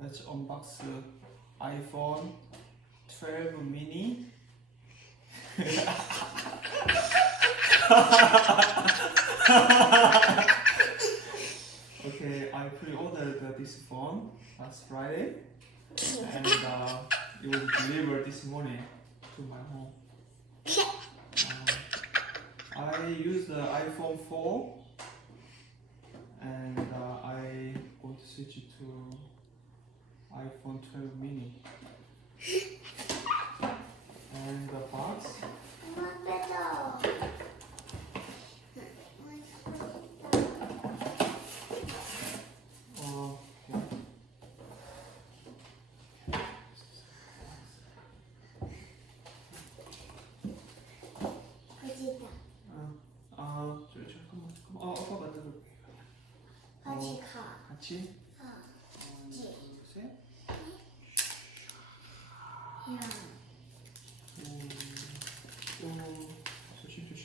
let's unbox the iPhone 12 mini. Okay, I pre-ordered this phone last Friday, and it was delivered this morning to my home. I use the iPhone 4, and I going to switch it to iPhone 12 mini. And the box. 잠깐만. 아빠가 뜯을게. 같이 가. 같이? 둘, 셋. 조심.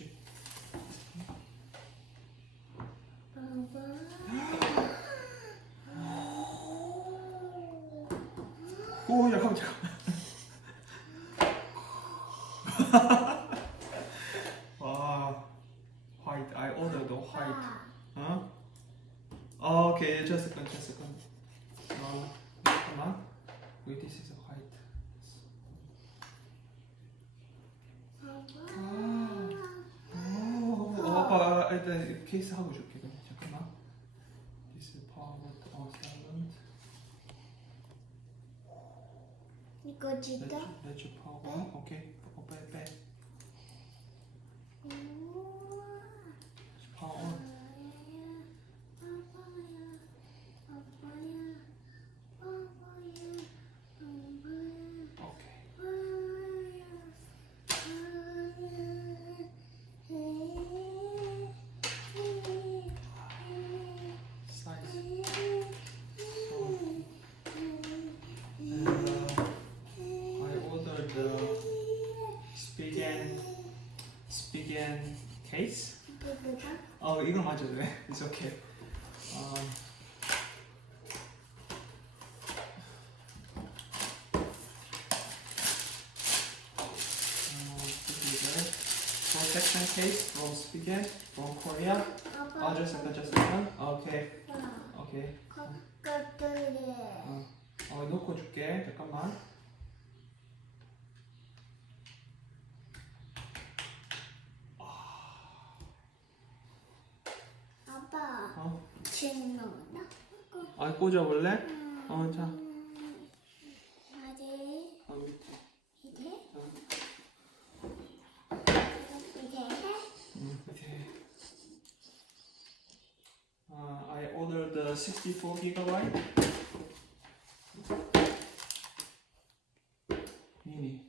오, 잠깐만. 와, white. I ordered the white. 어? Okay, just a second. 잠깐만. Wait, this is a white. 아빠 일단 케이스 하고 줄게. 잠깐만. This is power silent. 이거 진짜? Let your power on. Okay. 빼. Power on. Spigen case? 이거 맞아도 돼. It's okay. Protection case from Spigen from Korea. Just a second. Okay. 놓고 줄게. 잠깐만. 아빠, 지금 넣었나? 꽂아볼래? 자. 어디? 밑에. 밑에? I ordered the 64GB mini.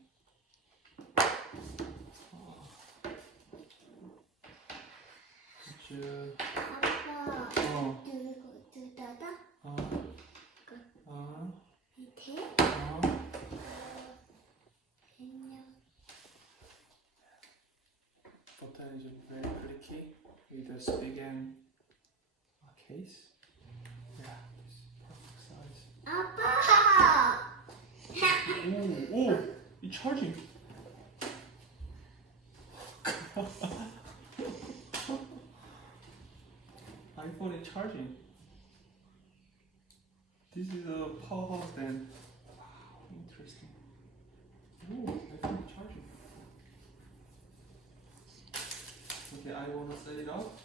아빠, 둘 닫아? 밑에? Button is very clicky with a Spigen case. Yeah, this is perfect size. 아빠! 오, it's charging. iPhone is charging. This is a powerhouse then. Wow, interesting. Oh, iPhone is charging. Okay, I want to set it up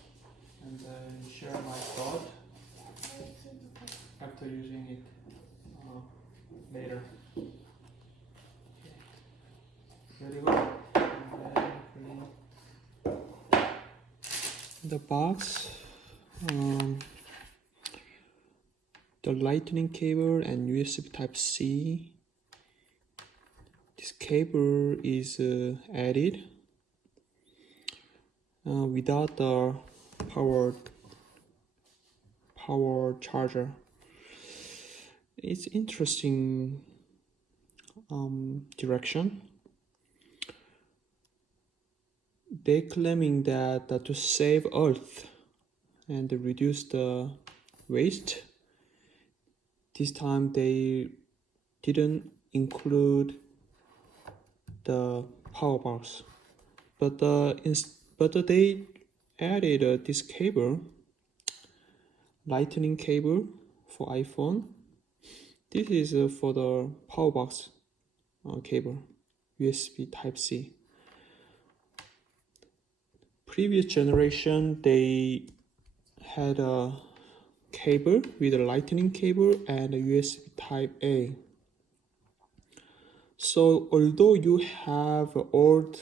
and then share my thought after using it later. Ready go. The box, the lightning cable and USB Type-C. This cable is added without the power charger. It's interesting direction. They claiming that to save Earth and reduce the waste, This time they didn't include the power box, but they added this cable, lightning cable for iPhone. This is for the power box cable, USB Type-C. Previous generation, they had a cable with a lightning cable and a USB Type-A. So although you have an old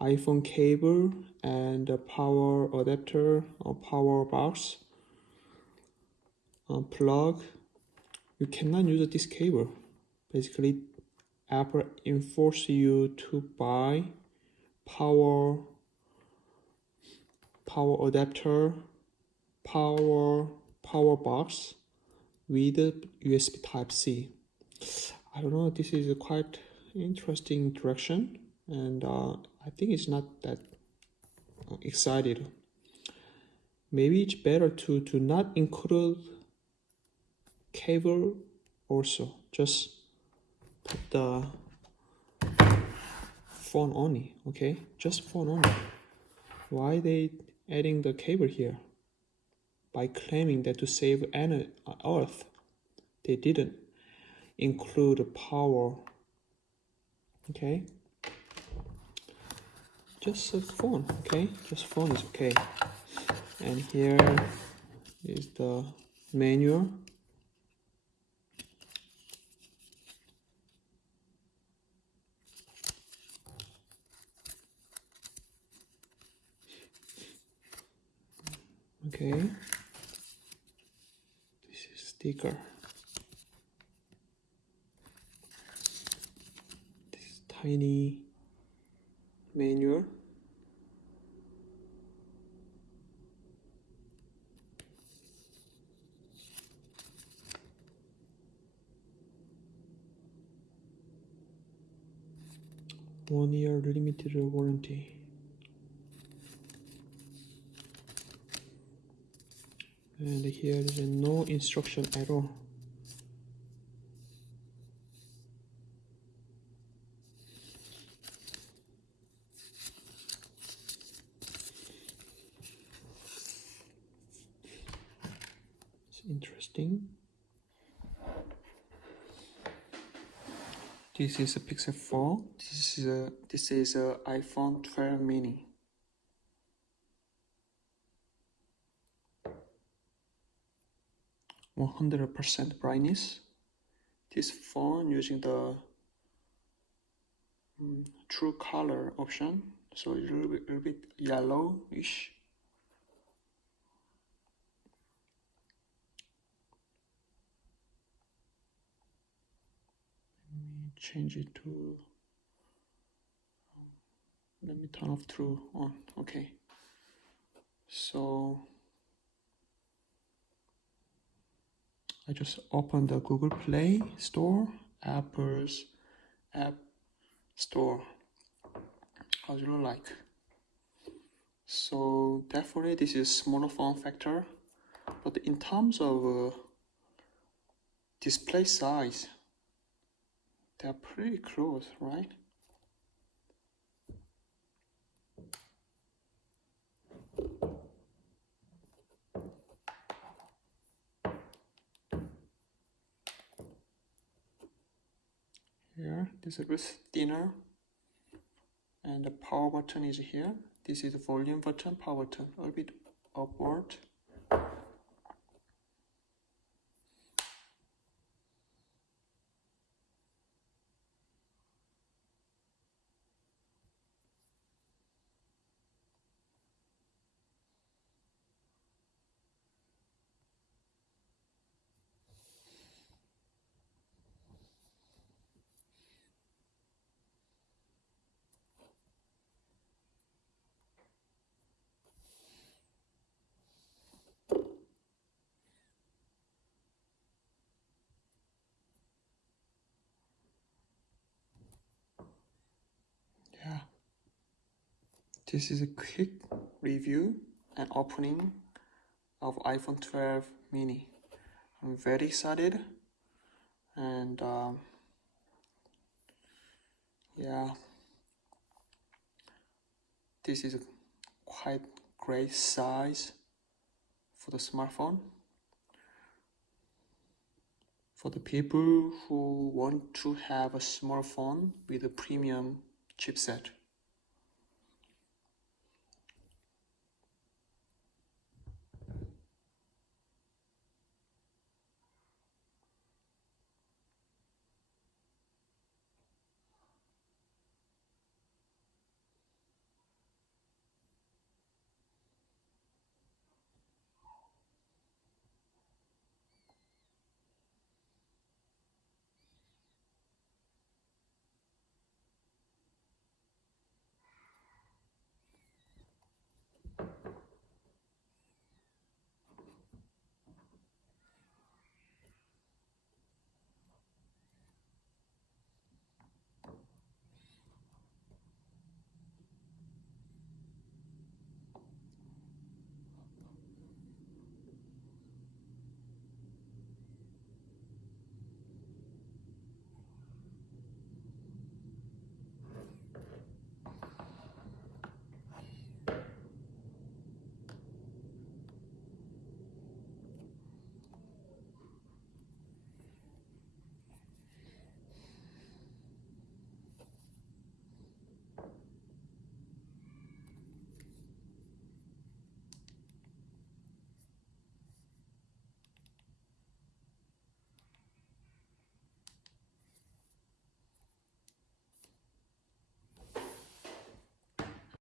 iPhone cable and a power adapter or power box plug, you cannot use this cable. Basically, Apple enforce you to buy power adapter, power box with USB Type-C. I don't know, this is a quite interesting direction, and I think it's not that excited. Maybe it's better to not include cable also, just put the phone only, okay? Just phone only. Why they adding the cable here? By claiming that to save Earth, they didn't include power, okay? Just a phone, okay? Just phone is okay. And here is the manual. Okay, this is sticker. This tiny manual. One-year limited warranty. And here is no instruction at all. It's interesting. This is a Pixel 4. This is a iPhone 12 mini. %100% brightness. This phone using the true color option, so it's a little bit yellowish. Let me change it to. Let me turn off through on. Okay. So I just opened the Google Play Store, Apple's App Store. How does it look like? So definitely this is smaller form factor, but in terms of display size, they are pretty close, right? Here, this is a bit thinner, and the power button is here. This is the volume button, power button, a bit upward. Yeah. This is a quick review and opening of iPhone 12 mini. I'm very excited, and yeah, this is a quite great size for the smartphone. For the people who want to have a smartphone with a premium chipset.